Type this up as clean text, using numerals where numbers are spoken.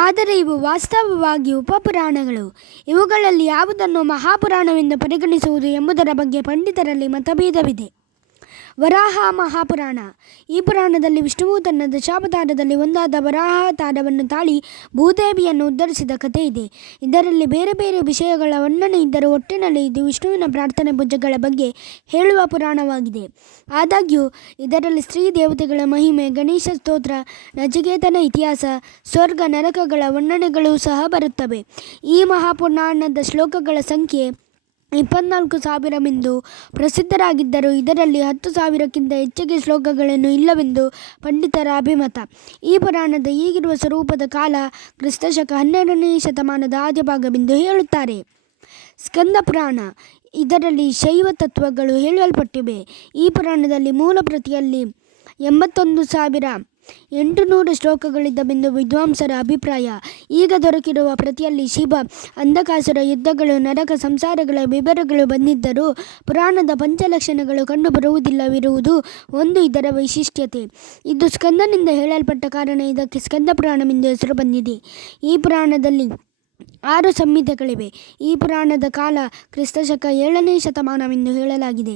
ಆದರೆ ಇವು ವಾಸ್ತವವಾಗಿ ಉಪಪುರಾಣಗಳು. ಇವುಗಳಲ್ಲಿ ಯಾವುದನ್ನು ಮಹಾಪುರಾಣವೆಂದು ಪರಿಗಣಿಸುವುದು ಎಂಬುದರ ಬಗ್ಗೆ ಪಂಡಿತರಲ್ಲಿ ಮತಭೇದವಿದೆ. ವರಾಹ ಮಹಾಪುರಾಣ. ಈ ಪುರಾಣದಲ್ಲಿ ವಿಷ್ಣುವು ತನ್ನ ದಶಾವತಾರದಲ್ಲಿ ಒಂದಾದ ವರಾಹಾವತಾರವನ್ನು ತಾಳಿ ಭೂದೇವಿಯನ್ನು ಉದ್ಧರಿಸಿದ ಕಥೆ ಇದೆ. ಇದರಲ್ಲಿ ಬೇರೆ ಬೇರೆ ವಿಷಯಗಳ ವರ್ಣನೆ ಇದ್ದರೂ ಒಟ್ಟಿನಲ್ಲಿ ಇದು ವಿಷ್ಣುವಿನ ಪ್ರಾರ್ಥನೆ ಪೂಜೆಗಳ ಬಗ್ಗೆ ಹೇಳುವ ಪುರಾಣವಾಗಿದೆ. ಆದಾಗ್ಯೂ ಇದರಲ್ಲಿ ಸ್ತ್ರೀ ದೇವತೆಗಳ ಮಹಿಮೆ, ಗಣೇಶ ಸ್ತೋತ್ರ, ನಚಿಕೇತನ ಇತಿಹಾಸ, ಸ್ವರ್ಗ ನರಕಗಳ ವರ್ಣನೆಗಳೂ ಸಹ ಬರುತ್ತವೆ. ಈ ಮಹಾಪುರಾಣದ ಶ್ಲೋಕಗಳ ಸಂಖ್ಯೆ 24,000 ಪ್ರಸಿದ್ಧರಾಗಿದ್ದರೂ ಇದರಲ್ಲಿ 10,000ಕ್ಕಿಂತ ಹೆಚ್ಚಿಗೆ ಶ್ಲೋಕಗಳೇನೂ ಇಲ್ಲವೆಂದು ಪಂಡಿತರ ಅಭಿಮತ. ಈ ಪುರಾಣದ ಈಗಿರುವ ಸ್ವರೂಪದ ಕಾಲ ಕ್ರಿಸ್ತಶಕ 12ನೇ ಶತಮಾನದ ಆದಿಭಾಗವೆಂದು ಹೇಳುತ್ತಾರೆ. ಸ್ಕಂದ ಪುರಾಣ. ಇದರಲ್ಲಿ ಶೈವ ತತ್ವಗಳು ಹೇಳಲ್ಪಟ್ಟಿವೆ. ಈ ಪುರಾಣದಲ್ಲಿ ಮೂಲ ಪ್ರತಿಯಲ್ಲಿ 81,800 ಶ್ಲೋಕಗಳಿದ್ದವೆಂದು ವಿದ್ವಾಂಸರ ಅಭಿಪ್ರಾಯ. ಈಗ ದೊರಕಿರುವ ಪ್ರತಿಯಲ್ಲಿ ಶಿವ, ಅಂಧಕಾಸುರ ಯುದ್ಧಗಳು, ನರಕ ಸಂಸಾರಗಳ ವಿವರಗಳು ಬಂದಿದ್ದರೂ ಪುರಾಣದ ಪಂಚಲಕ್ಷಣಗಳು ಕಂಡುಬರುವುದಿಲ್ಲವಿರುವುದು ಒಂದು ಇದರ ವೈಶಿಷ್ಟ್ಯತೆ. ಇದು ಸ್ಕಂದನಿಂದ ಹೇಳಲ್ಪಟ್ಟ ಕಾರಣ ಇದಕ್ಕೆ ಸ್ಕಂದ ಪುರಾಣವೆಂದು ಹೆಸರು ಬಂದಿದೆ. ಈ ಪುರಾಣದಲ್ಲಿ 6 ಸಂಹಿತೆಗಳಿವೆ. ಈ ಪುರಾಣದ ಕಾಲ ಕ್ರಿಸ್ತಶಕ 7ನೇ ಶತಮಾನವೆಂದು ಹೇಳಲಾಗಿದೆ.